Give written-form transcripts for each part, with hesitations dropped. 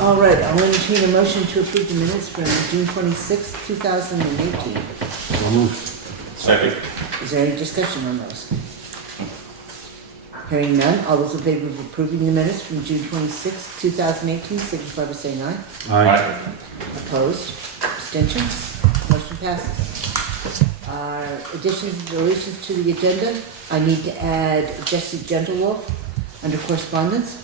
All right, I'll entertain a motion to approve the minutes from June 26, 2018. I'll move. Second. Is there any discussion on those? Hearing none, all those in favor of approving the minutes from June 26, 2018, signify by saying aye. Aye. Opposed? Abstentions? Motion passes. Additions and deletions to the agenda. I need to add Jesse Gentlewolf under correspondence.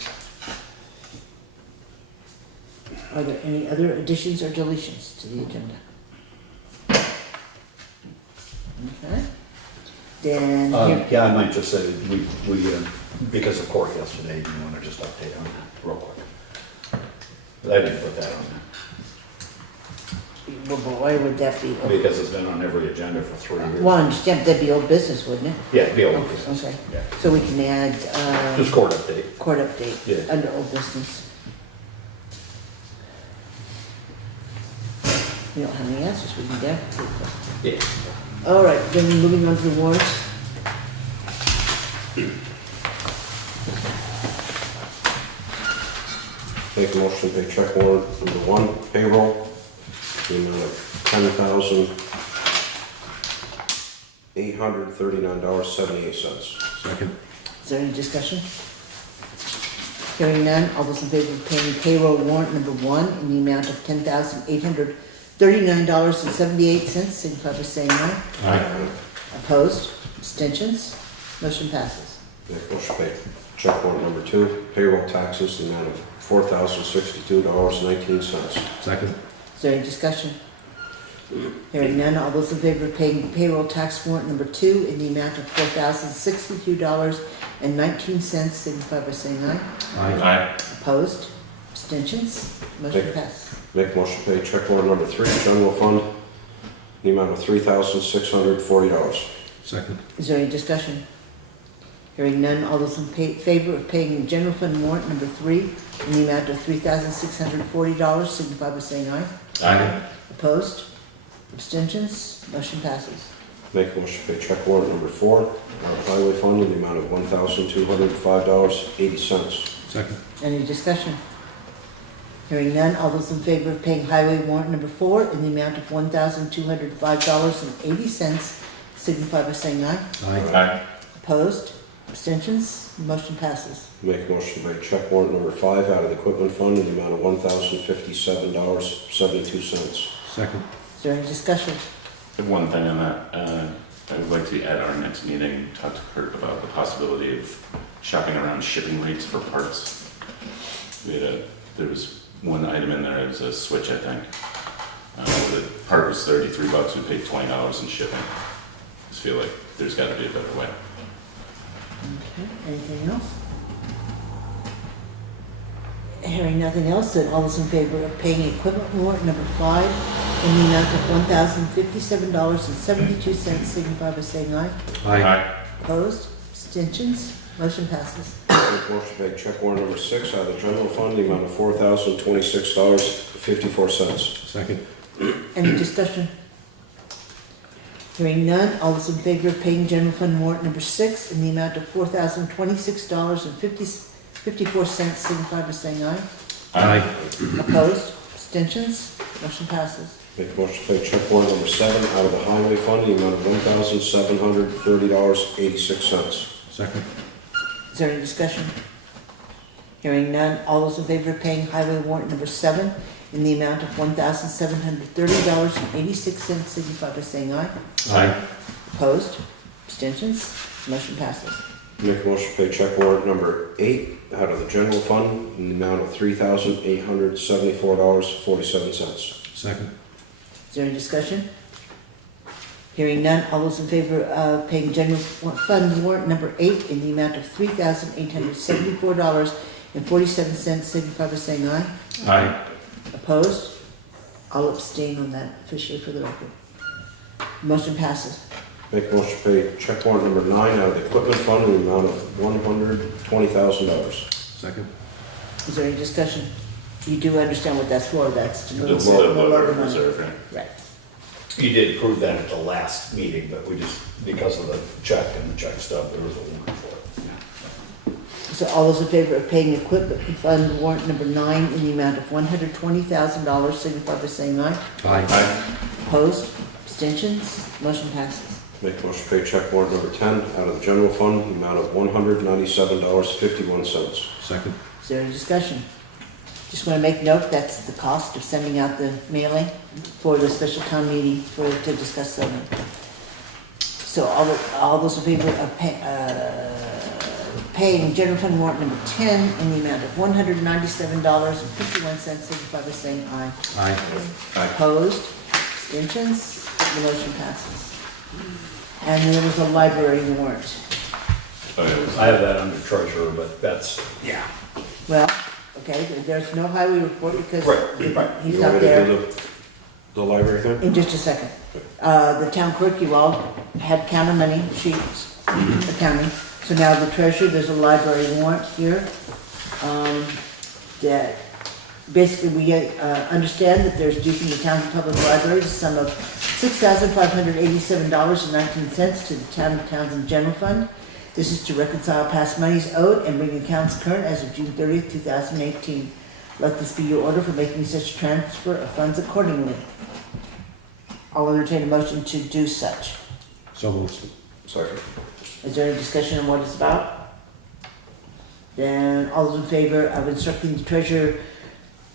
Are there any other additions or deletions to the agenda? Okay. Then, here- Yeah, I might just say, we because of court yesterday, you want to just update on that real quick. But I didn't put that on well, but why would that be? there, because it's been on every agenda for 3 years. Well, I understand that'd be old business, wouldn't it? Yeah, it'd be old Okay, business. okay. Yeah. So we can add, Just court update. court update Yeah. under old business. We don't have any answers, we can guarantee them. Yeah. All right, then moving on to the warrants. Make a motion to pay check warrant number 1, payroll, the amount of $10,839.78. Second. Is there any discussion? Hearing none, all those in favor of paying payroll warrant number 1 in the amount of $10,839.78, signify by saying aye. Aye. Opposed? Abstentions? Motion passes. Make a motion to pay check warrant number 2, payroll taxes, the amount of $4,062.19. Second. Is there any discussion? Hearing none, all those in favor of paying payroll tax warrant number 2 in the amount of $4,062.19, signify by saying aye. Aye. Opposed? Abstentions? Motion passes. Make a motion to pay check warrant number 3, general fund, the amount of $3,640. Second. Is there any discussion? Hearing none, all those in favor of paying the general fund warrant number 3 in the amount of $3,640, signify by saying aye. Aye. Opposed? Abstentions? Motion passes. Make a motion to pay check warrant number 4, out of highway fund, in the amount of $1,205.80. Second. Any discussion? Hearing none, all those in favor of paying highway warrant number 4 in the amount of $1,205.80, signify by saying aye. Aye. Opposed? Abstentions? Motion passes. Make a motion to pay check warrant number 5, out of the equipment fund, in the amount of $1,057.72. Second. Is there any discussion? I have one thing on that. I would like to, at our next meeting, talk to Kurt about the possibility of shopping around shipping rates for parts. There was one item in there, it was a switch, I think. The part was $33, we paid $20 in shipping. I just feel like there's gotta be a better way. Okay, anything else? Hearing nothing else, then all those in favor of paying equipment warrant number 5 in the amount of $1,057.72, signify by saying aye. Aye. Opposed? Abstentions? Motion passes. Make a motion to pay check warrant number 6, out of the general fund, the amount of $4,026.54. Second. Any discussion? Hearing none, all those in favor of paying general fund warrant number 6 in the amount of $4,026.54, signify by saying aye. Aye. Opposed? Abstentions? Motion passes. Make a motion to pay check warrant number 7, out of the highway fund, the amount of $1,730.86. Second. Is there any discussion? Hearing none, all those in favor of paying highway warrant number 7 in the amount of $1,730.86, signify by saying aye. Aye. Opposed? Abstentions? Motion passes. Make a motion to pay check warrant number 8, out of the general fund, in the amount of $3,874.47. Second. Is there any discussion? Hearing none, all those in favor of paying general fund warrant number 8 in the amount of $3,874.47, signify by saying aye. Aye. Opposed? I'll abstain on that officially for the record. Motion passes. Make a motion to pay check warrant number 9, out of the equipment fund, in the amount of $120,000. Second. Is there any discussion? You do understand what that's for, that's to It's move the the lower lower money. reserve, right? Right. You did approve that at the last meeting, but we just, because of the check and the check stuff, there was a warrant for it. So all those in favor of paying equipment fund warrant number 9 in the amount of $120,000 signify by saying aye. Aye. Opposed? Abstentions? Motion passes. Make a motion to pay check warrant number 10 out of the general fund, the amount of $197.51. Second. Is there any discussion? Just want to make note, that's the cost of sending out the mailing for the special town meeting to discuss zoning. So all those in favor of paying general fund warrant number 10 in the amount of $197.51 signify by saying aye. Aye. Opposed? Abstentions? The motion passes. And there was a library warrant. I have that under treasurer, but that's, Well, okay, there's no highway report because Right. he's You not want me to there. do the library thing? In just a second. The town clerk, you all had counter money sheets, accounting. So now the treasurer, there's a library warrant here. That basically we understand that there's due from the town public library a sum of $6,587.19 to the town of Townsend general fund. This is to reconcile past monies owed and bring accounts current as of June 30th, 2018. Let this be your order for making such transfer of funds accordingly. I'll entertain a motion to do such. So moved. Second. Is there any discussion on what it's about? Then all those in favor of instructing the treasurer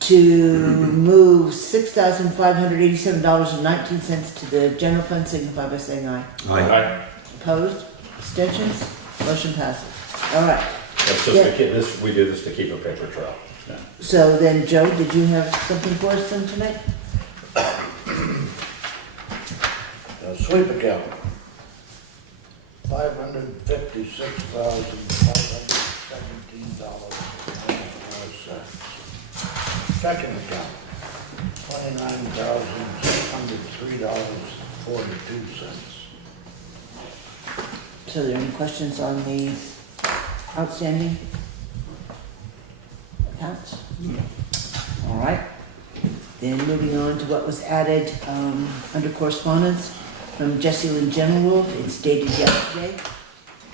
to move $6,587.19 to the general fund signify by saying aye. Aye. Opposed? Abstentions? Motion passes. All right. that's just to keep this, we do this to keep a paper trail. So then, Joe, did you have something for us then tonight? Sweep account, $556,517.94. Checking account, $29,603.42. So are there any questions on the outstanding accounts? All right. Then moving on to what was added under correspondence from Jessie Lynn General. It's dated yesterday.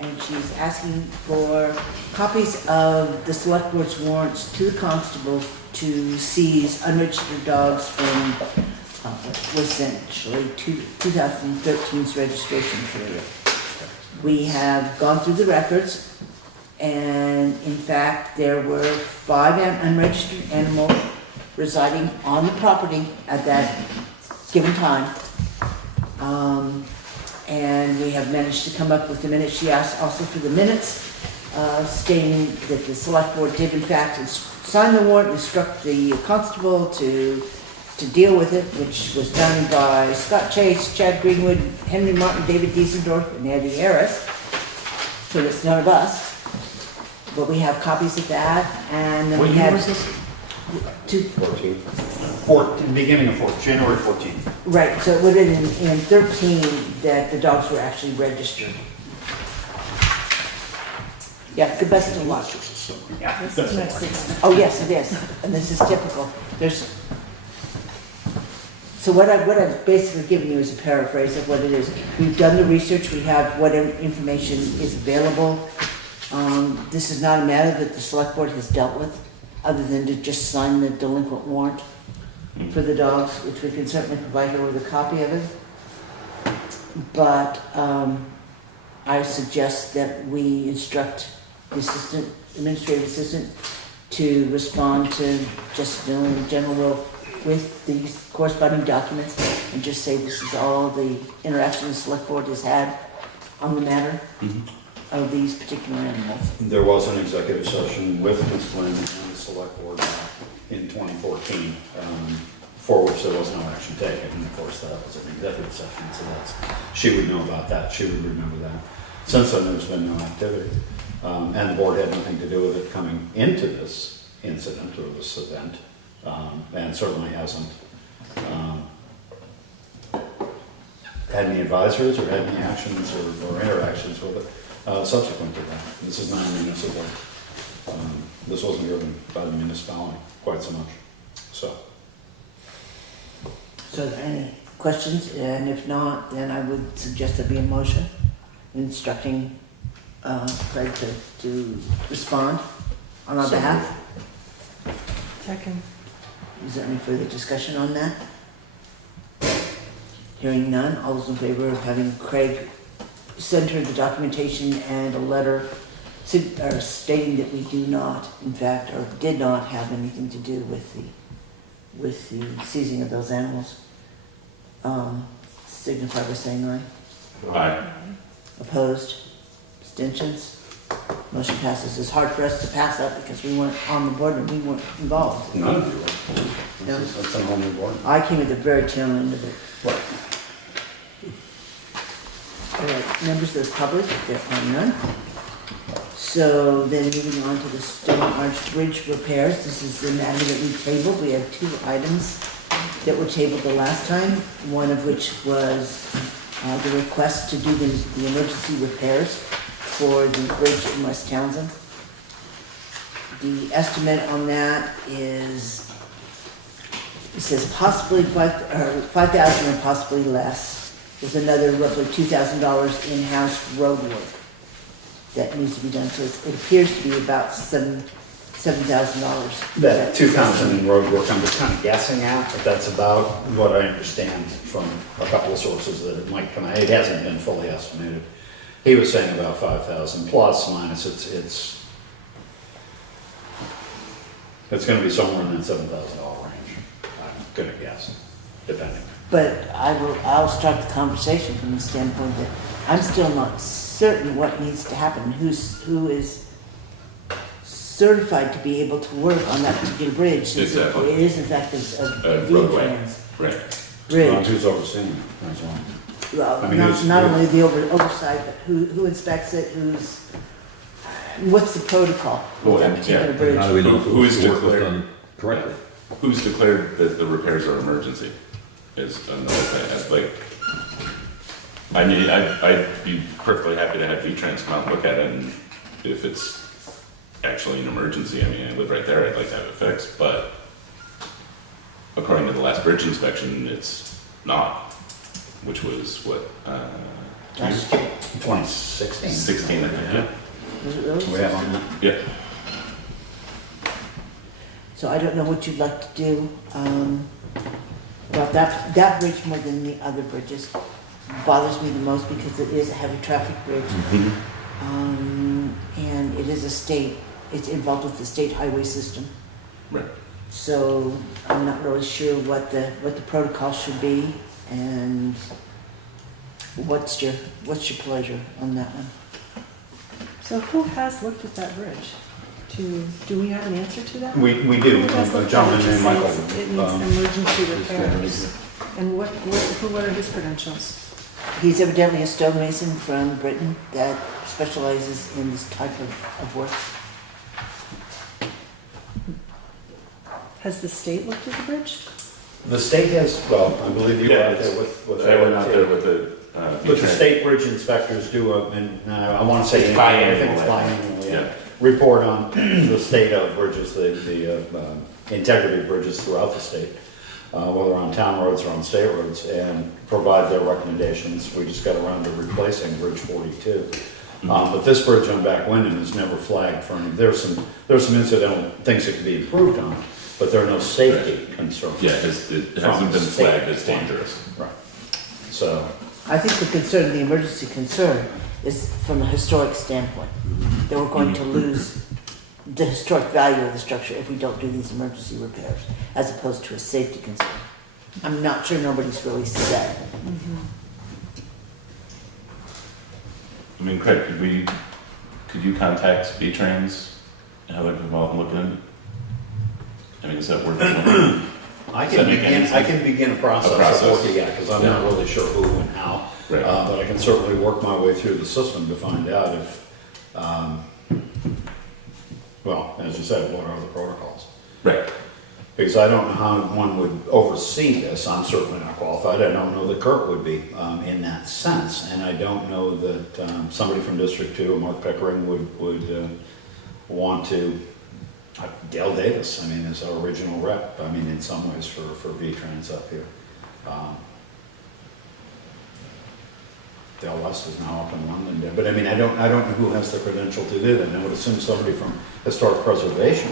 And she's asking for copies of the select board's warrants to the constables to seize unregistered dogs from essentially 2013's registration period. We have gone through the records, and in fact, there were 5 unregistered animals residing on the property at that given time. And we have managed to come up with the minutes. She asked also for the minutes, stating that the select board did in fact sign the warrant, instruct the constable to deal with it, which was done by Scott Chase, Chad Greenwood, Henry Martin, David Diesendorf, and Eddie Harris. So it's none of us. But we have copies of that, and then we What year have was this? 14. Beginning of January 14th. Right, so it would have been in 13 that the dogs were actually registered. Yeah, good best of luck. Yeah. Oh, yes, it is, and this is typical. So what I've basically given you is a paraphrase of what it is. We've done the research, we have whatever information is available. This is not a matter that the select board has dealt with, other than to just sign the delinquent warrant for the dogs, which we can certainly provide her with a copy of it. But I suggest that we instruct the administrative assistant to respond to Justice Dillon and General Wolf with these corresponding documents and just say this is all the interaction the select board has had on the matter of these particular animals. There was an executive session with Ms. Lynn and the select board in 2014, for which there was no action taken. And of course, that was an executive session, so she would know about that. She would remember that. Since then, there's been no activity. And the board had nothing to do with it coming into this incident or this event, and certainly hasn't had any advisors or had any actions or interactions with it subsequent to that. This is not municipal. This wasn't driven by the municipality quite so much. So Are there any questions? And if not, then I would suggest there be a motion instructing Craig to respond on our behalf. Second. Is there any further discussion on that? Hearing none, all those in favor of having Craig send her the documentation and a letter stating that we do not, in fact, or did not have anything to do with the seizing of those animals, signify by saying aye. Aye. Opposed? Abstentions? Motion passes. It's hard for us to pass that because we weren't on the board and we weren't involved. None of you No. are. That's a whole new board. I came at the very tail end of it. Right. All right, members of the public, there are none. So then moving on to the Stone Arch Bridge repairs. This is the matter that we tabled. We had 2 items that were tabled the last time, one of which was the request to do the emergency repairs for the bridge in West Townsend. The estimate on that is, it says possibly 5,000 or possibly less. There's another roughly $2,000 in-house road work that needs to be done, so it appears to be about $7,000. That 2,000 road work, I'm just kind of guessing at, but that's about what I understand from a couple of sources that it might come out. It hasn't been fully estimated. He was saying about 5,000 plus minus, it's gonna be somewhere in that $7,000 range, I'm gonna guess, depending. But I'll start the conversation from the standpoint that I'm still not certain what needs to happen, who is certified to be able to work on that particular bridge. Since Exactly. It is in fact a Roadway. V-Trans Right. bridge. Who's overseeing it, as well? Well, I mean, not only the oversight, but who inspects it, what's the protocol with that particular bridge? How do we know Who is if the work was declared- done correctly? Who's declared that the repairs are emergency is another thing. I mean, I'd be perfectly happy to have V-Trans come out and look at it, and if it's actually an emergency, I mean, I live right there, I'd like to have it fixed, but according to the last bridge inspection, it's not, which was what, Last year. 2016. 16, I think, yeah. Was it really? We have on that? Yeah. So I don't know what you'd like to do about that bridge more than the other bridges. Bothers me the most because it is a heavy traffic bridge. And it is it's involved with the state highway system. Right. So I'm not really sure what the protocol should be, and what's your pleasure on that one? So who has looked at that bridge? Do we have an answer to that? We do, Who has a looked gentleman at it to named say Michael. It needs emergency repairs. And what are his credentials? He's evidently a stonemason from Britain that specializes in this type of work. Has the state looked at the bridge? The state has, well, I believe you were out there with. I went out there with the, But the V-Trans. state bridge inspectors do, and I want to say, It's I think it's biannual, biannual, yeah. report on the state of bridges, the integrity of bridges throughout the state, whether on town roads or on state roads, and provide their recommendations. We just got around to replacing Bridge 42. But this bridge on Back Wyndham is never flagged for any, there's some incidental things that can be improved on, but there are no safety concerns. Yeah, it From hasn't been state flagged as point. dangerous. Right. So, I think the concern, the emergency concern, is from a historic standpoint. That we're going to lose the historic value of the structure if we don't do these emergency repairs, as opposed to a safety concern. I'm not sure nobody's really said. I mean, Craig, could you contact V-Trans and have them come out and look at it? I mean, is that worth it? I Does that make any can begin a process of process. looking at, because I'm not Yeah. really sure who and how. Right. But I can certainly work my way through the system to find out if, well, as you said, what are the protocols? Right. Because I don't know how one would oversee this, I'm certainly not qualified, I don't know that Kurt would be, in that sense. And I don't know that, somebody from District 2, Mark Pickering, would want to, Dale Davis, I mean, is our original rep, I mean, in some ways for V-Trans up here. Dale West is now up in London, but I mean, I don't know who has the credential to do that. I would assume somebody from Historic Preservation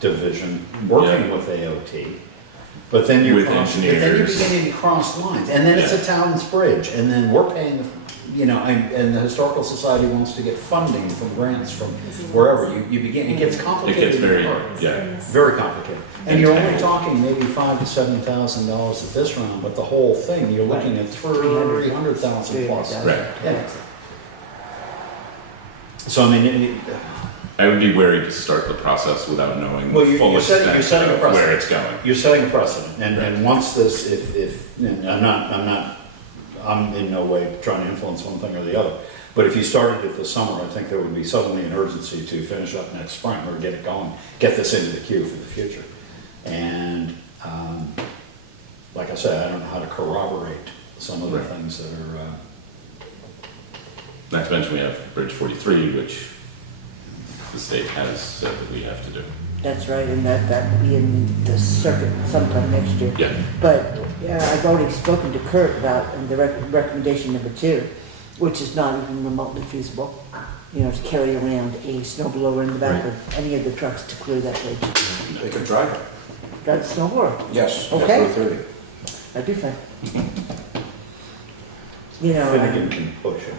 Division working Yeah. with AOT. But then you're With beginning engineers. to cross lines, and then it's a Yeah. town's bridge, and then we're paying, you know, and the Historical Society wants to get funding from grants from wherever. You begin, it gets It complicated. gets very, hard. yeah. Very complicated. And you're only And- talking maybe $5,000 to $7,000 at this round, but the whole thing, you're looking at 300,000 plus. Right. Yeah. So I mean, I would be wary to start the process without knowing Well, the you're full setting- you're extent setting a of where precedent. it's going. you're setting a precedent, and once this, and I'm in no way trying to influence one thing or the other, but if you started it this summer, I think there would be suddenly an urgency to finish up next spring or get it going, get this into the queue for the future. And, like I said, I don't know how to corroborate some of the Right. things that are, Not to mention we have Bridge 43, which the state has said that we have to do. That's right, and that will be in the circuit sometime next year. Yeah. But I've already spoken to Kurt about the recommendation number 2, which is not even remotely feasible, you know, to carry around a snow blower in the back of any of the trucks to clear that bridge. They could drive it. That's snow blower, Yes. Okay. Route 30. that'd be fun. You know, Finnegan can push it.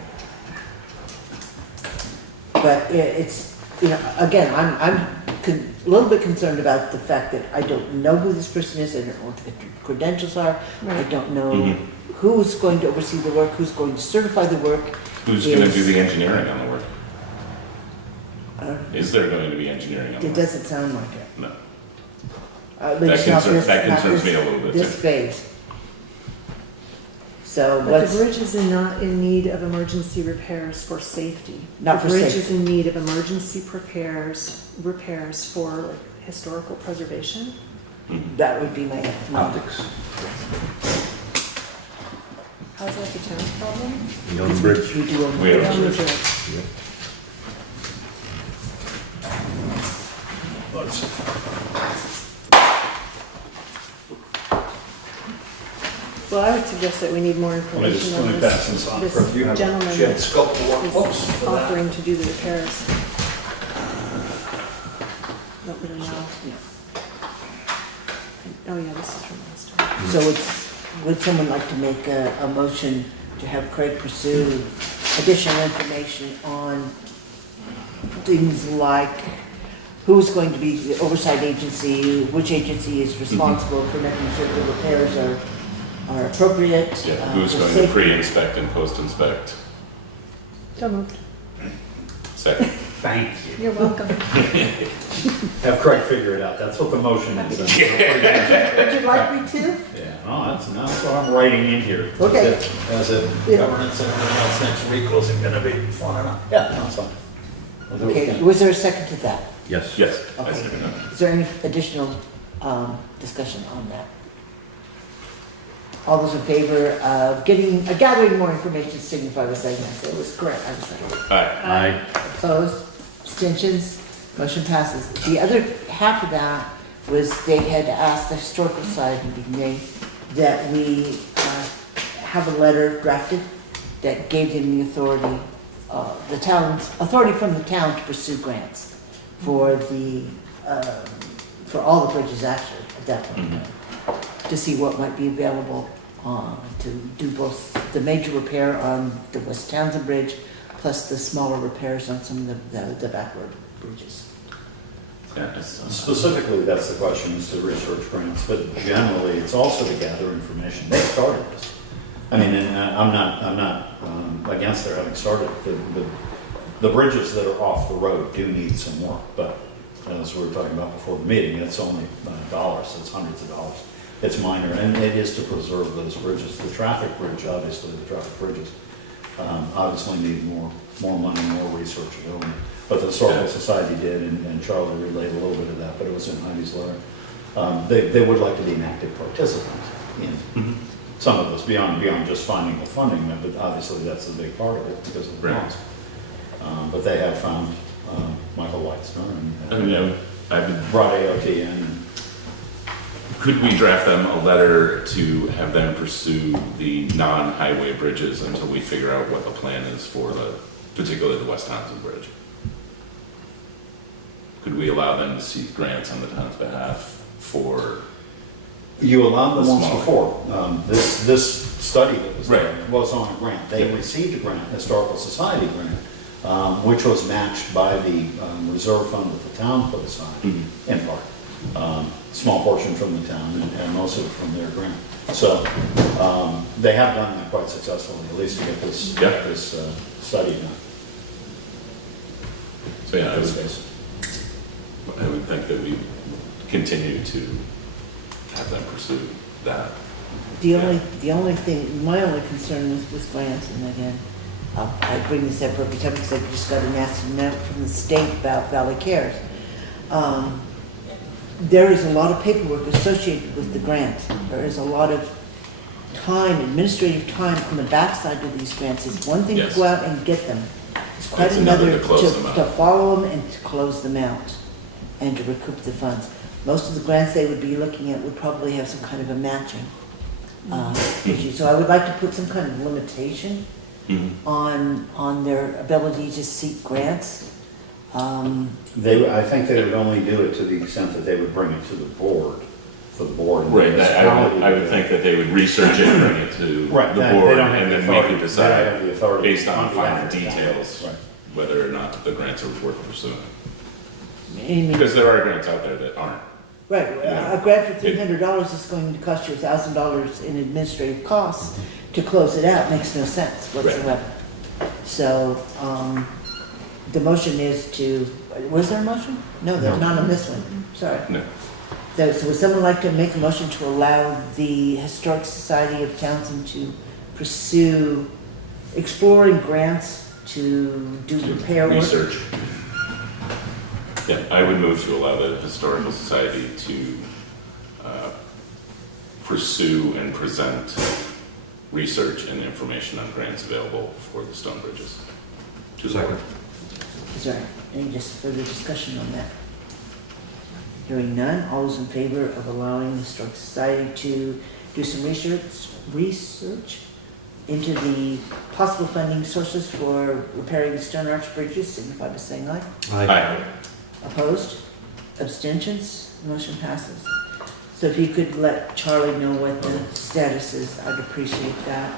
but it's, you know, again, I'm a little bit concerned about the fact that I don't know who this person is, I don't know what the credentials are, I Right. don't know Mhm. who's going to oversee the work, who's going to certify the work. Who's going to Is- do the engineering on the work? Uh, Is there going to be engineering on the It work? doesn't sound like it. No. At least not this- that not concerns this- me a little bit, This too. phase. So But what's, the bridge is not in need of emergency repairs for safety. Not for The bridge safety. is in need of emergency repairs for like, historical preservation. that would be my, Optics. How's that the town's problem? You on the bridge? we do. We have- On the bridge. Well, I would suggest that we need more Let me just, information let on me pass this on. this You have a gentleman shared that scope to work. Oops, is for that. offering to do the repairs. Don't really know. Oh, yeah, this is from last time. So would someone like to make a motion to have Craig pursue additional information on things like who's going to be the oversight agency, which agency is responsible for making sure the repairs are appropriate? Yeah, who's for going to safety? pre-inspect and post-inspect? So moved. Second. Thank you. You're welcome. Have Craig figure it out, that's what the motion is. Would you like me to? Yeah, oh, that's what I'm writing in here. Okay. As if Yeah. governance and everything else next week wasn't gonna be fun enough. Yeah, that's fine. We'll do it Okay, again. was there a second to that? Yes. Yes. I Okay. second that. Is there any additional discussion on that? All those in favor of gathering more information signify by saying yes. It was correct, I was saying. Aye. Opposed, abstentions, motion passes. The other half of that was they had asked the Historical Society that we have a letter drafted that gave them the authority, the town's, authority from the town to pursue grants for for all the bridges actually at that point, to see what might be available to do both the major repair on the West Townsend Bridge plus the smaller repairs on some of the backward bridges. Yeah, it's, Specifically, that's the question, is to research grants, but generally, it's also to gather information. They started this. I mean, and I'm not against their having started. The bridges that are off the road do need some work, but as we were talking about before the meeting, it's only dollars, it's hundreds of dollars. It's minor, and it is to preserve those bridges. The traffic bridge, obviously, the traffic bridges obviously need more money, more research going. But the Historical Society did, and Charlie relayed a little bit of that, but it was in Heidi's letter. They would like to be an active participant in some of this, beyond just finding the funding, but obviously that's a big part of it because of the Right. cost. But they have found Michael Weitzner and I mean, I've been brought AOT in. could we draft them a letter to have them pursue the non-highway bridges until we figure out what the plan is for particularly the West Townsend Bridge? Could we allow them to seek grants on the town's behalf for, You allowed them once Small. before. This study that was Right. done was on a grant. They received a grant, Historical Society grant, which was matched by the reserve fund that the town put aside, in part. Small portion from the town and most of it from their grant. So they have done that quite successfully, at least to get this, Yeah. this study done. so yeah, in this case. I would think that we continue to have them pursue that. The only thing, my only concern with grants, and again, I bring this up every time because I just got an estimate from the state about Valley Cares. There is a lot of paperwork associated with the grant. There is a lot of time, administrative time on the backside of these grants. It's one thing to Yes. go out and get them. It's quite It's another another to close them out. to follow them and to close them out and to recoup the funds. Most of the grants they would be looking at would probably have some kind of a matching issue. So I would like to put some kind of limitation on their ability to seek grants. I think they would only do it to the extent that they would bring it to the board, for the board. and the Right, municipality. I would think that they would research it and bring it to Right, the they board, don't have and the then we authority. could They don't have the decide, authority based on on finer behalf of the town. details, Right. whether or not the grants are worth pursuing. I mean, Because there are grants out there that aren't. right, Yeah. a grant for $300 is going to cost you $1,000 in administrative costs to close it out. Makes no sense whatsoever. So, the motion is to, was there a motion? No, there's not on this one, sorry. No. So would someone like to make a motion to allow the Historic Society of Townsend to pursue exploring grants to do repair work? Research. Yeah, I would move to allow the Historical Society to pursue and present research and information on grants available for the stone bridges. Second. Is there any just further discussion on that? Hearing none, all those in favor of allowing the Historic Society to do some research into the possible funding sources for repairing the stone arch bridges, signify by saying aye. Aye. Opposed? Abstentions? Motion passes. So if you could let Charlie know what the status is, I'd appreciate that.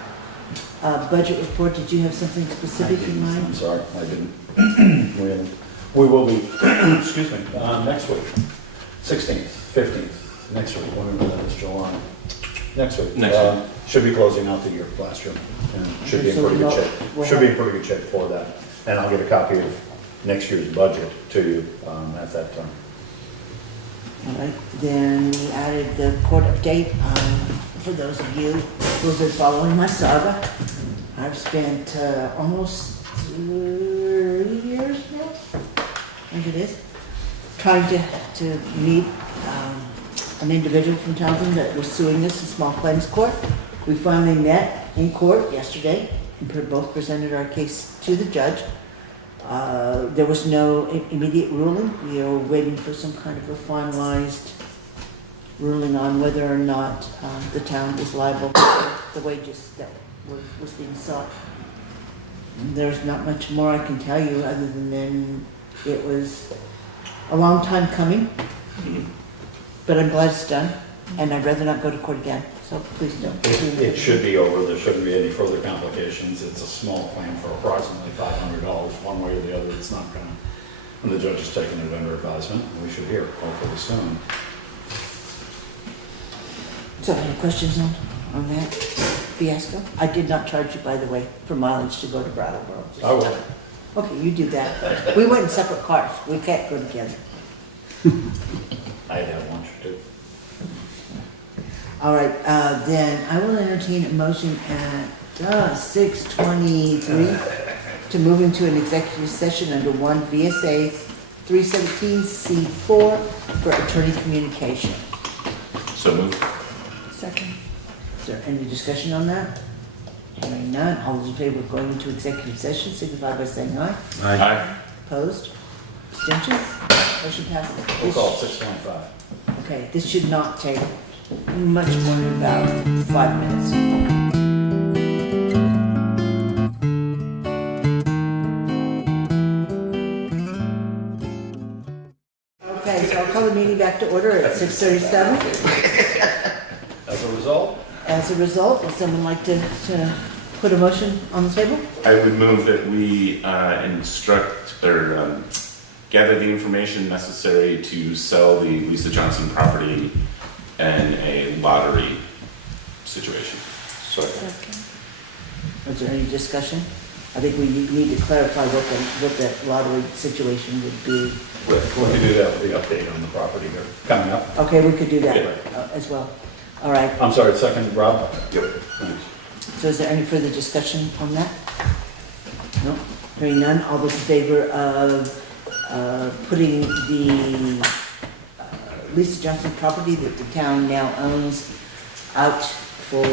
Budget report, did you have something specific in I'm mind? sorry, I didn't. We will be, excuse me, next week, 16th, 15th, next week, whatever that is, July. Next week. Next week. Should be closing out the year, last year. And should be in So pretty good we'll- shape. we'll Should be in have- pretty good shape for that. And I'll get a copy of next year's budget to you at that time. All right, then we added the court update. For those of you who have been following my saga, I've spent almost 3 years now, I think it is, trying to meet an individual from Townsend that was suing us in small claims court. We finally met in court yesterday and both presented our case to the judge. There was no immediate ruling. We are waiting for some kind of a finalized ruling on whether or not the town is liable for the wages that was being sought. There's not much more I can tell you other than it was a long time coming, but I'm glad it's done, and I'd rather not go to court again, so please don't. It should be over, there shouldn't be any further complications. It's a small claim for approximately $500, one way or the other, it's not gonna, and the judge has taken it under advisement, and we should hear hopefully soon. So any questions on that fiasco? I did not charge you, by the way, for mileage to go to Brattleboro. I will. Okay, you do that. We went in separate cars, we can't go together. I'd have lunch too. All right, then I will entertain a motion at 6:23 to move into an executive session under 1 VSA 317C4 for attorney communication. So moved. Second. Is there any discussion on that? Hearing none, all those in favor of going into executive session signify by saying aye. Aye. Opposed? Abstentions? Motion passes. We'll call it 6:25. Okay, this should not take much more than about 5 minutes. Okay, so I'll call the meeting back to order at 6:37. As a result, As a result, would someone like to put a motion on the table? I would move that we instruct or gather the information necessary to sell the Lisa Johnson property in a lottery situation. Second. Is there any discussion? I think we need to clarify what the lottery situation would be. we can do that with the update on the property here coming up. Okay, we could do that Yeah. as well. All right, I'm sorry, second, Rob? Yep. Thanks. so is there any further discussion on that? No? Hearing none, all those in favor of putting the Lisa Johnson property that the town now owns out for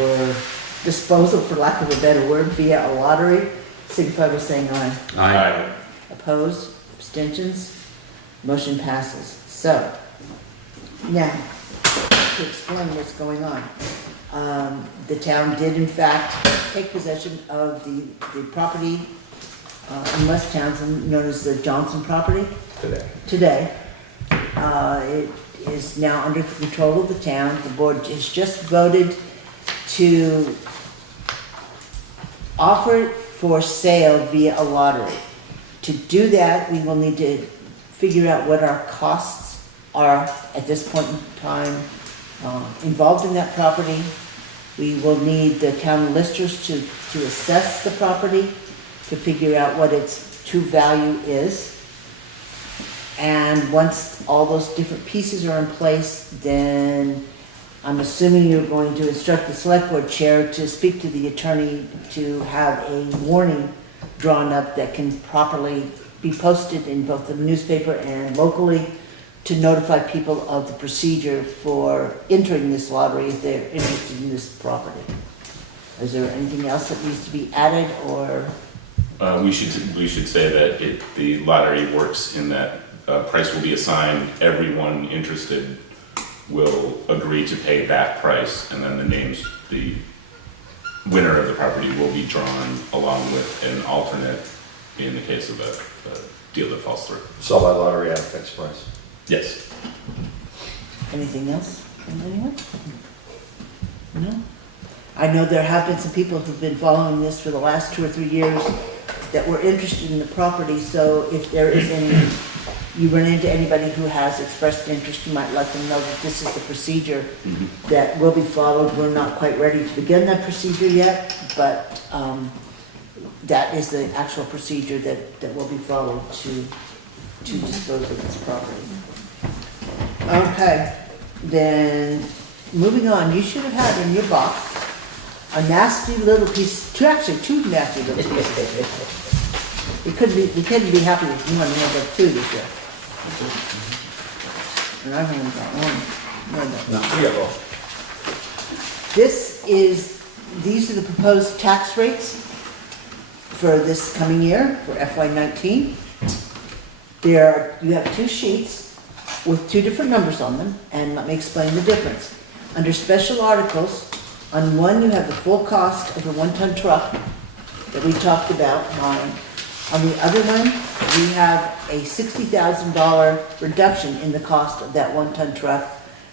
disposal, for lack of a better word, via a lottery, signify by saying aye. Aye. Opposed, abstentions, motion passes. So, now, to explain what's going on. The town did in fact take possession of the property in West Townsend, known as the Johnson property, today. It is now under control of the town. The board has just voted to offer it for sale via a lottery. To do that, we will need to figure out what our costs are at this point in time involved in that property. We will need the town listers to assess the property, to figure out what its true value is. And once all those different pieces are in place, then I'm assuming you're going to instruct the select board chair to speak to the attorney to have a warning drawn up that can properly be posted in both the newspaper and locally to notify people of the procedure for entering this lottery if they're interested in this property. Is there anything else that needs to be added, or? We should say that the lottery works in that price will be assigned, everyone interested will agree to pay that price, and then the winner of the property will be drawn along with an alternate in the case of a deal that falls through. Sell by lottery at a fixed price. Yes. Anything else from anyone? No? I know there have been some people who've been following this for the last 2 or 3 years that were interested in the property, so if there is you run into anybody who has expressed interest, you might let them know that this is the procedure that will be followed. We're not quite ready to begin that procedure yet, but that is the actual procedure that will be followed to dispose of this property. Okay, then, moving on, you should have had in your box a nasty little piece, two nasty little pieces. We couldn't be happy with one, we had like 2 this year. And I've only got one. No, we got both. These are the proposed tax rates for this coming year, for FY19. You have 2 sheets with 2 different numbers on them, and let me explain the difference. Under special articles, on one you have the full cost of the 1-ton truck that we talked about. On the other one, we have a $60,000 reduction in the cost of that 1-ton truck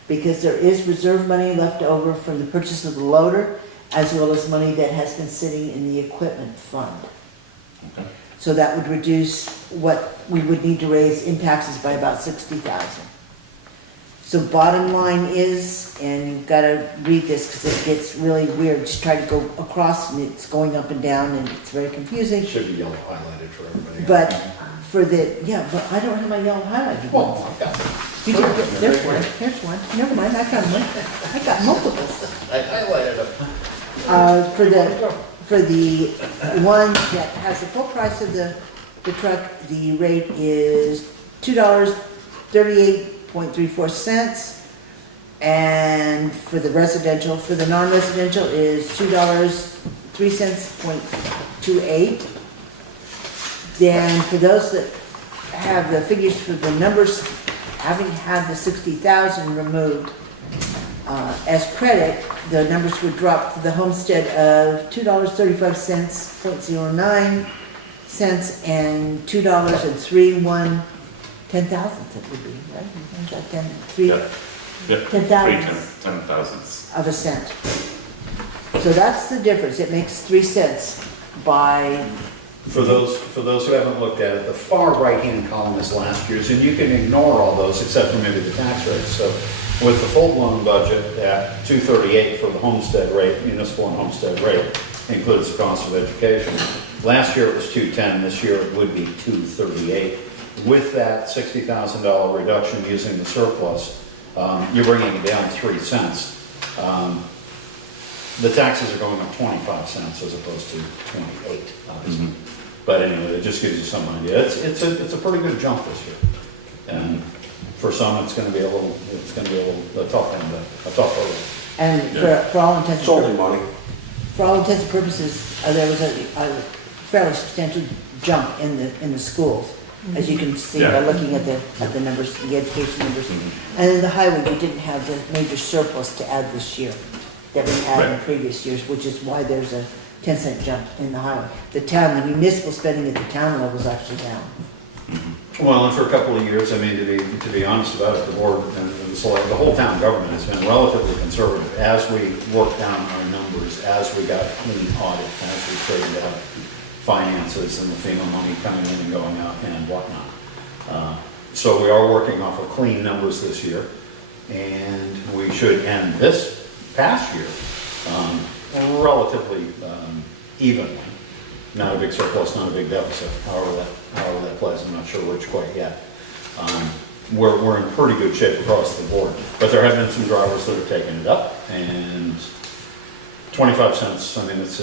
because there is reserve money left over from the purchase of the loader, as well as money that has been sitting in the equipment fund. Okay. So that would reduce what we would need to raise in taxes by about $60,000. So bottom line is, and you've got to read this because it gets really weird, just try to go across and it's going up and down and it's very confusing. Should be yellow highlighted for everybody. But but I don't have my yellow highlighted Well, ones. I've got it. You did, there's one. Never mind, I got one. I got multiples. I highlighted them. For the one that has the full price of the truck, the rate is $2.38.34. And for the non-residential is $2.03.28. Then for those that have the figures for the numbers, having had the 60,000 removed, As credit, the numbers would drop for the homestead of $2.35, 0.09 and $2.31 10,000th it would be, right? Is that 10, three, Yep. Yep. 10,000th 10 thousandths. of a cent. So that's the difference. It makes 3 cents by, For those who haven't looked at it, the far right-hand column is last year's, and you can ignore all those except for maybe the tax rates. So with the full-blown budget at 238 for the homestead rate, municipal and homestead rate, includes the cost of education. Last year it was 210, this year it would be 238. With that $60,000 reduction using the surplus, you're bringing it down 3 cents. The taxes are going up 25 cents as opposed to 28, obviously. But anyway, it just gives you some idea. It's a pretty good jump this year. And for some, it's gonna be a tough one, a tough road. and for all intents It's and only purposes. money. For all intents and purposes, there was a fairly substantial jump in the schools, as you can see by Yeah. looking at the numbers, the education numbers. And in the highway, we didn't have the major surplus to add this year that we had in Right. previous years, which is why there's a 10-cent jump in the highway. The municipal spending at the town level is actually down. Well, and for a couple of years, I mean, to be honest about it, the board and the whole town government has been relatively conservative as we worked down our numbers, as we got a clean audit, as we straightened out finances and the FEMA money coming in and going out and whatnot. So we are working off of clean numbers this year, and we should end this past year relatively evenly. Not a big surplus, not a big deficit, however that plays, I'm not sure which quite yet. We're in pretty good shape across the board, but there have been some drivers that have taken it up, and 25 cents, I mean, it's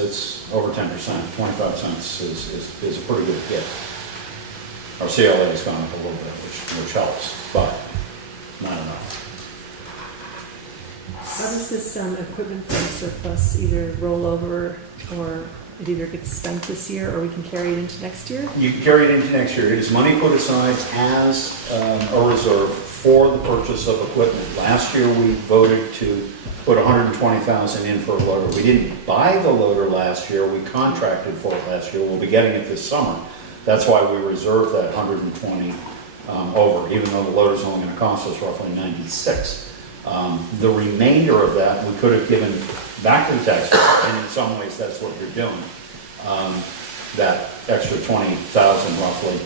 over 10%, 25 cents is a pretty good hit. Our CLA has gone up a little bit, which helps, but not enough. How does this equipment fund surplus either roll over, or it either gets spent this year, or we can carry it into next year? You can carry it into next year. It is money put aside as a reserve for the purchase of equipment. Last year, we voted to put $120,000 in for a loader. We didn't buy the loader last year. We contracted for it last year. We'll be getting it this summer. That's why we reserved that 120 over, even though the loader's only going to cost us roughly 96. The remainder of that, we could have given back to the taxpayer, and in some ways, that's what you're doing. That extra 20,000 roughly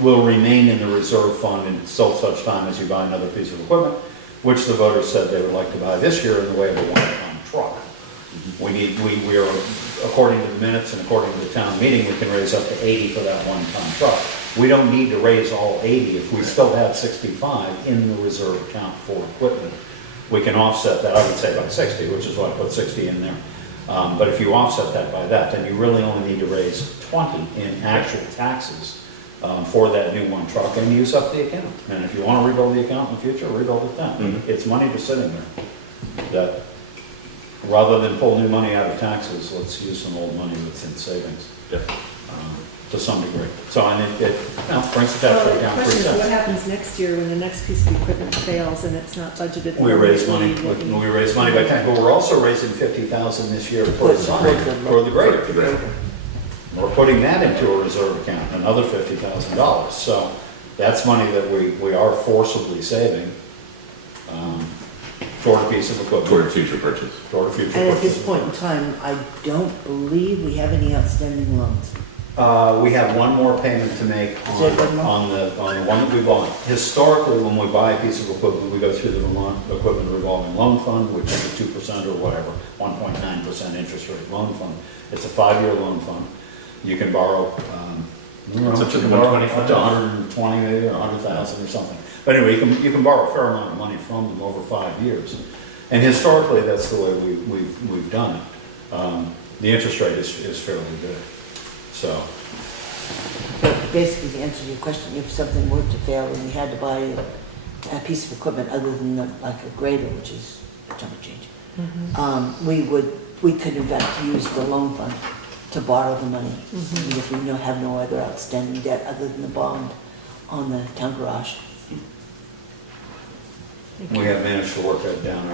will remain in the reserve fund until such time as you buy another piece of equipment, which the voters said they would like to buy this year in the way of a one-ton truck. We are, according to the minutes and according to the town meeting, we can raise up to 80 for that one-ton truck. We don't need to raise all 80 if we still have 65 in the reserve account for equipment. We can offset that, I would say by 60, which is why I put 60 in there. But if you offset that by that, then you really only need to raise 20 in actual taxes for that new one truck and use up the account. And if you want to rebuild the account in the future, rebuild it then. It's money just sitting there. That rather than pull new money out of taxes, let's use some old money that's in savings. To some degree. So, and it brings the tax Well, rate the down 3 question is, what cents. happens next year when the next piece of equipment fails and it's not budgeted? We raise money, appropriately? we raise money by 10, but we're also raising 50,000 this year for the sign, for the grader. We're putting that into a reserve account, another $50,000. So that's money that we are forcibly saving toward a piece of equipment. Toward a future purchase. Toward a future And at this purchase. point in time, I don't believe we have any outstanding loans. We have one more payment to make Is there one more? on the one that we bought. Historically, when we buy a piece of equipment, we go through the Vermont Equipment Revolving Loan Fund, which is a 2% or whatever, 1.9% interest rate loan fund. It's a 5-year loan fund. You can borrow, It's up to you can borrow 125. up to 120 maybe, or 100,000 or something. But anyway, you can borrow a fair amount of money from them over 5 years. And historically, that's the way we've done it. The interest rate is fairly good. So, But basically, to answer your question, if something were to fail and we had to buy a piece of equipment other than like a grader, which is a chunk of change, we could in fact use the loan fund to borrow the money because we have no other outstanding debt other than the bond on the town garage. we have managed to work that down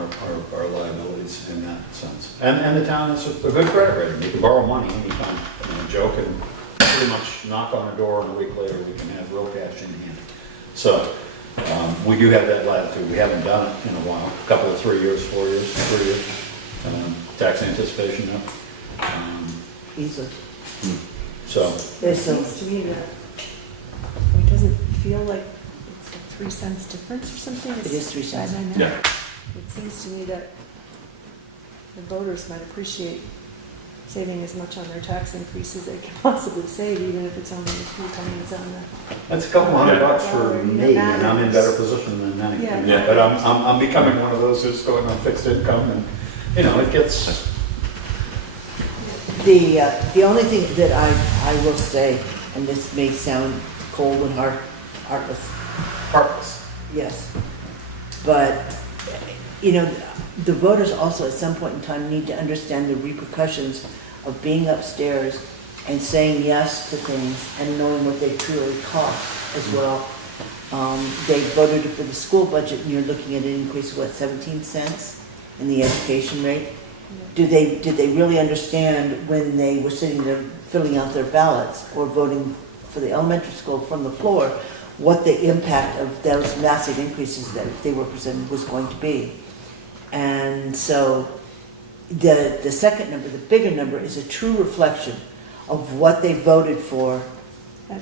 our liabilities in that sense. And the town is a good credit rating. You can borrow money anytime. Joe can pretty much knock on a door and a week later we can have real cash in hand. So we do have that latitude. We haven't done it in a while, a couple of 3 years, 4 years, 3 years. Tax anticipation now. Easily. So, It seems to me that, it doesn't feel like it's a 3 cents difference or something. It is 3 cents. I know. Yeah. It seems to me that the voters might appreciate saving as much on their tax increase as they can possibly save, even if it's only a few pennies on the. that's a couple $100 Yeah. for me, and I'm in better position than many. Yeah. Yeah. But I'm becoming one of those who's going on fixed income, and it gets. The only thing that I will say, and this may sound cold and heartless, Heartless. yes, but, the voters also at some point in time need to understand the repercussions of being upstairs and saying yes to things and knowing what they truly cost as well. They voted for the school budget and you're looking at an increase of 17 cents in the education rate? Did they really understand when they were sitting there filling out their ballots or voting for the elementary school from the floor, what the impact of those massive increases that they were presented was going to be? And so the second number, the bigger number, is a true reflection of what they voted for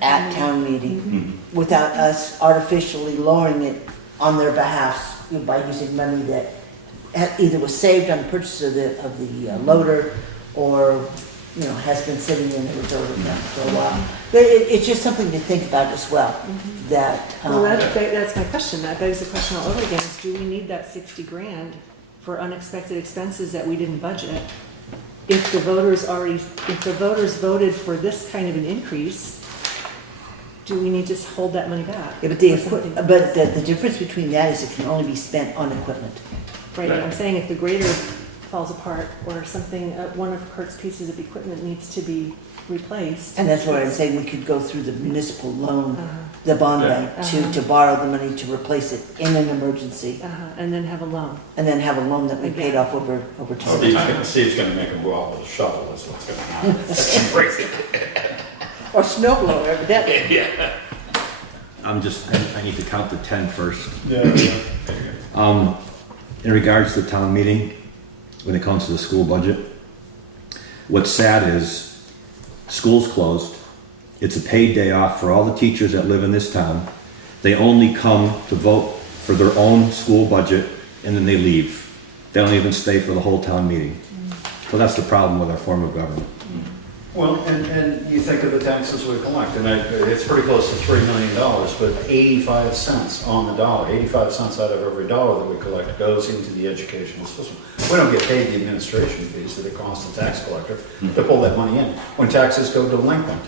at town meeting, without us artificially lowering it on their behalf by using money that either was saved on the purchase of the loader or has been sitting in the reserve account for a while. But it's just something to think about as well. That Well, that's my question. That begs the question all over again, is do we need that 60 grand for unexpected expenses that we didn't budget? If the voters voted for this kind of an increase, do we need to hold that money back? Yeah, but the difference between that is it can only be spent on equipment. Right, and I'm saying if the grader falls apart or something, one of Kurt's pieces of equipment needs to be replaced. And that's why I'm saying we could go through the municipal loan, Uh-huh. the bond Yeah. bank, to borrow the money to replace it in an emergency, And then have a loan. and then have a loan that we paid Yeah. off over time. Steve's gonna make them go out with a shovel, is what's gonna happen. That's crazy. Or snow blower, evidently. I need to count to 10 first. Yeah. In regards to the town meeting, when it comes to the school budget, what's sad is school's closed. It's a paid day off for all the teachers that live in this town. They only come to vote for their own school budget and then they leave. They don't even stay for the whole town meeting. So that's the problem with our form of government. Well, and you think of the taxes we collect, and it's pretty close to $3 million, but 85 cents on the dollar, 85 cents out of every dollar that we collect goes into the educational system. We don't get paid the administration fees that it costs the tax collector to pull that money in. When taxes go delinquent,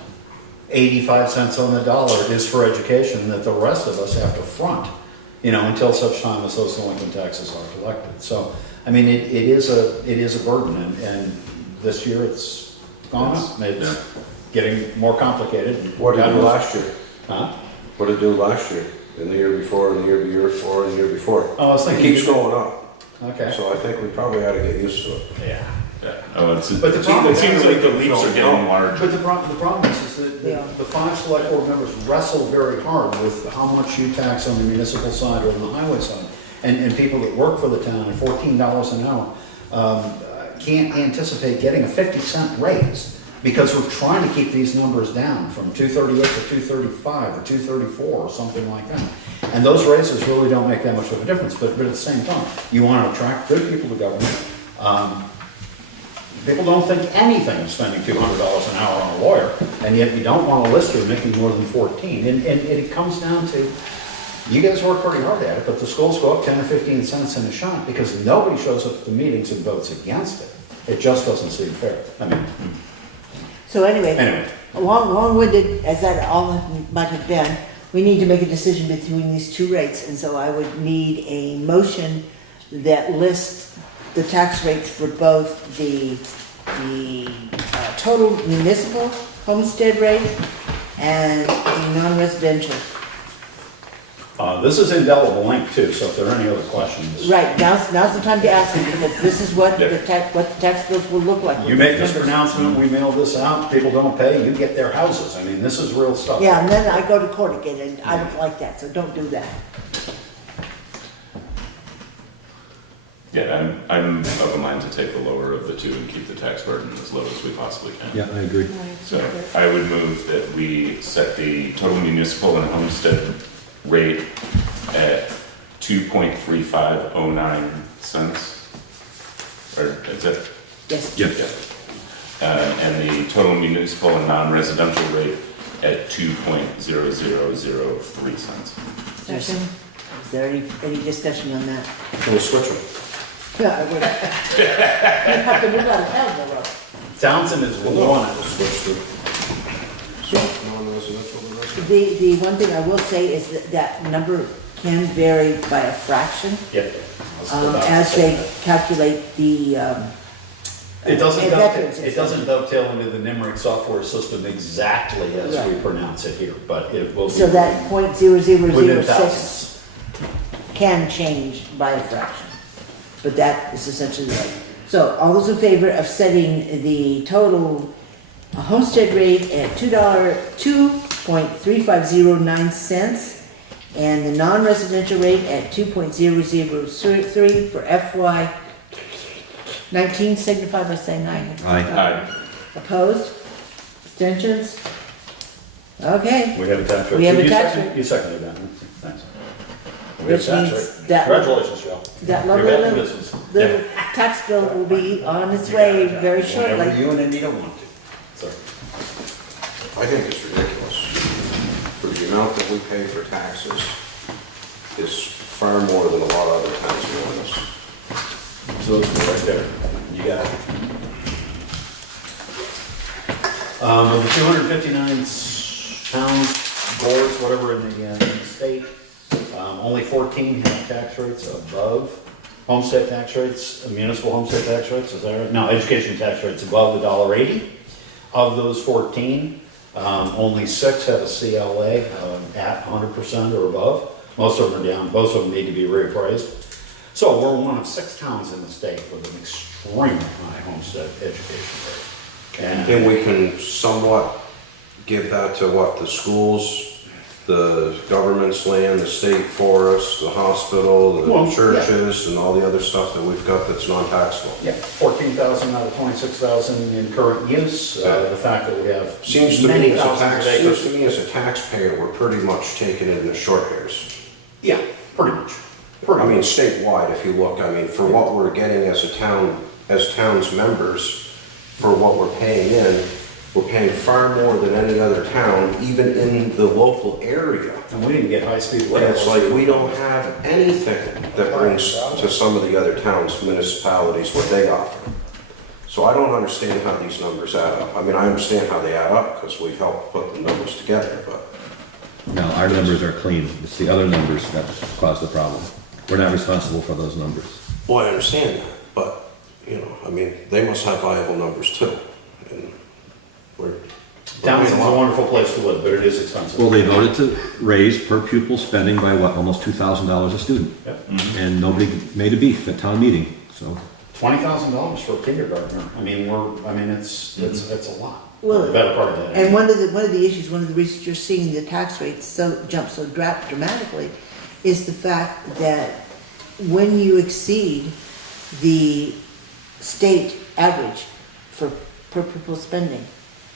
85 cents on the dollar is for education that the rest of us have to front, until such time as those delinquent taxes are collected. So, I mean, it is a burden, and this year it's gone up. It's getting more complicated. What did it do last year? Huh? What did it do last year? And the year before, and the year before, and the year before? Oh, I was It thinking. keeps going up. Okay. So I think we probably ought to get used to it. Yeah. Oh, But the problem- it seems like the leaps are getting large. But the problem is that Yeah. the 5 select board members wrestle very hard with how much you tax on the municipal side or on the highway side. And people that work for the town at $14 an hour can't anticipate getting a 50-cent raise because we're trying to keep these numbers down from 238 to 235 or 234 or something like that. And those raises really don't make that much of a difference, but at the same time, you want to attract good people to government. People don't think anything of spending $200 an hour on a lawyer, and yet you don't want a lister making more than 14. And it comes down to, you guys work pretty hard at it, but the schools go up 10 or 15 cents in a shot because nobody shows up at the meetings and votes against it. It just doesn't seem fair. So anyway, Anyway. long-winded as that all might have been, we need to make a decision between these two rates, and so I would need a motion that lists the tax rates for both the total municipal homestead rate and the non-residential. This is indelible link too, so if there are any other questions. Right, now's the time to ask them, because this is what Yeah. the tax bills will look like. You make this pronouncement, we mail this out, people don't pay, you get their houses. I mean, this is real stuff. Yeah, and then I go to court again, and I don't like that, so don't do that. Yeah, I'm of a mind to take the lower of the two and keep the tax burden as low as we possibly can. Yeah, I agree. So I would move that we set the total municipal and homestead rate at 2.3509 cents. Or is that? Yes. Yep. And the total municipal and non-residential rate at 2.0003 cents. Second. Is there any discussion on that? Can we switch them? Yeah, I would. You have to move out of town, though, Rob. Townsend is one. Switch to non-residential to residential. The one thing I will say is that number can vary by a fraction, Yep. as they calculate the, It doesn't veterans dovetail, and it doesn't dovetail into the NIMRIC software system exactly as we Right. pronounce it here, but it will be. so that .0006 Within thousands. can change by a fraction. But that is essentially right. So all those in favor of setting the total homestead rate at $2.3509 cents and the non-residential rate at 2.003 for FY 19, signify by saying aye. Aye. Opposed? Abstentions? Okay, We have a tax rate. We have a You tax seconded- rate. You seconded that, thanks. We have a which tax means rate. that. Congratulations, Joe. That You're lovely back in little, business. little tax bill will be on its way very Whenever shortly. you and Anita want to. So, I think it's ridiculous. For the amount that we pay for taxes is far more than a lot of other towns around us. so those are right there. You got it. Of the 259 towns, boards, whatever in the state, only 14 have tax rates above homestead tax rates, municipal homestead tax rates, is that right? No, education tax rates above $1.80. Of those 14, only 6 have a CLA at 100% or above. Most of them are down, most of them need to be reappraised. So we're one of 6 towns in the state with an extremely high homestead education rate. And we can somewhat give that to what, the schools, the government's land, the state forest, the hospital, Well, the yeah. churches, and all the other stuff that we've got that's non-taxable. Yeah, 14,000 out of 26,000 in current use. The fact that we have Seems to many me as a thousands of acres. as a taxpayer, we're pretty much taking it in the short hairs. Yeah, pretty much. I mean, statewide, if you look, I mean, for what we're getting as a town, as towns members, for what we're paying in, we're paying far more than any other town, even in the local area. And we didn't get high-speed And rail. it's like, we don't have anything that brings to some of the other towns, municipalities, what they offer. So I don't understand how these numbers add up. I mean, I understand how they add up, because we've helped put the numbers together, but No, our numbers are clean. It's the other numbers that cause the problem. We're not responsible for those numbers. well, I understand that, but, you know, I mean, they must have viable numbers too. And we're. Townsend's a wonderful place to live, but it is expensive. Well, they voted to raise per pupil spending by what, almost $2,000 a student? Yep. And nobody made a beef at town meeting, so. $20,000 for a kindergartner. I mean, it's a lot. Well, The better part of that. And one of the issues, one of the reasons you're seeing the tax rates jump so dramatically is the fact that when you exceed the state average for per pupil spending,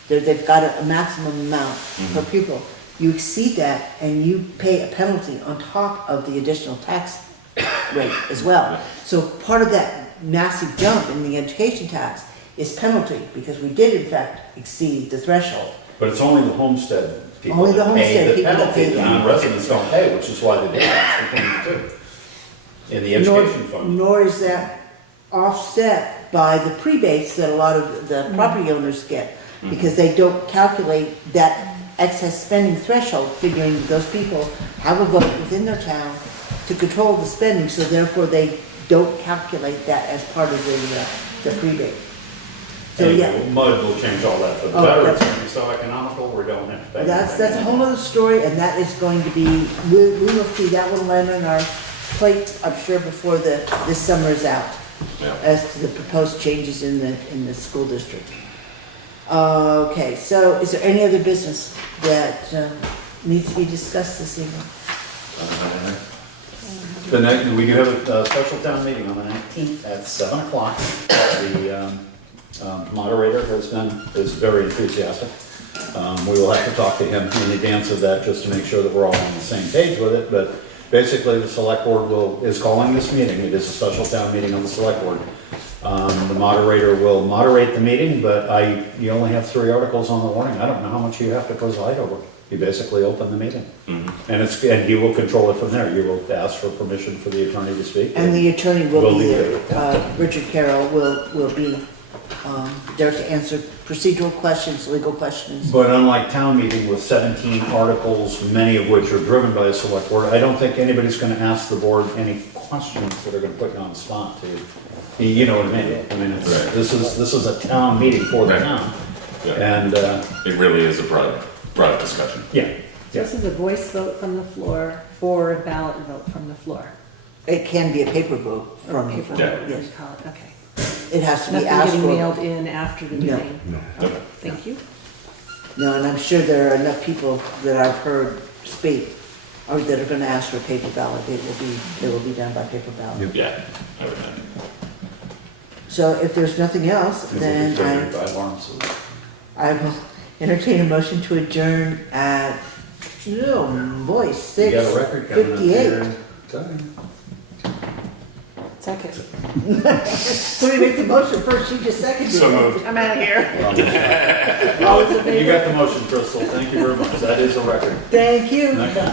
they've got a maximum amount per pupil. You exceed that and you pay a penalty on top of the additional tax rate as well. So part of that massive jump in the education tax is penalty, because we did in fact exceed the threshold. But it's only the homestead people Only the that pay homestead the people that penalty. pay The the- non-residents don't pay, which is why the difference between the two. In the Nor- education fund. Nor is that offset by the prebates that a lot of the property owners get, because they don't calculate that excess spending threshold, figuring that those people have a vote within their town to control the spending, so therefore they don't calculate that as part of the rebate. So, yeah. Anyway, MUD will change all that for the Oh, better. It's that's- gonna be so economical, we don't have to pay. That's a whole other story, and that is going to be, we will see, that will land on our plate, I'm sure, before this summer is out, Yeah. as to the proposed changes in the school district. Okay, so is there any other business that needs to be discussed this evening? The next, we do have a special town meeting on the 19th at 7 o'clock. The moderator is very enthusiastic. We will have to talk to him in advance of that just to make sure that we're all on the same page with it. But basically, the select board is calling this meeting. It is a special town meeting on the select board. The moderator will moderate the meeting, but you only have 3 articles on the warning. I don't know how much you have to preside over. You basically open the meeting. And he will control it from there. You will ask for permission for the attorney to speak. And the attorney will Will be be there, Richard Carroll will be there to answer procedural questions, legal questions. But unlike town meeting with 17 articles, many of which are driven by the select board, I don't think anybody's gonna ask the board any questions that are gonna put you on the spot to, you know what I mean? I mean, Right. this is a town meeting for the Right. town. Yeah. And, It really is a broad discussion. yeah, So this is a voice vote from the floor or a ballot vote from the floor? It can be a paper vote from the Paper floor, vote, yes. you call it, okay. It has to be Nothing asked getting for. mailed in after the No. meeting? Okay, thank you. No, and I'm sure there are enough people that I've heard speak, or that are gonna ask for paper ballot. It will be done by paper ballot. Yep. Yeah, I would think. So if there's nothing else, then by alarm, so. I will entertain a motion to adjourn at, oh boy, You got a record coming up 6:58. here. Second. Somebody make the motion first, she just seconded it. So moved. I'm out of here. All those in You favor? got the motion, Crystal. Thank you very much. That is a record. Thank you. Okay.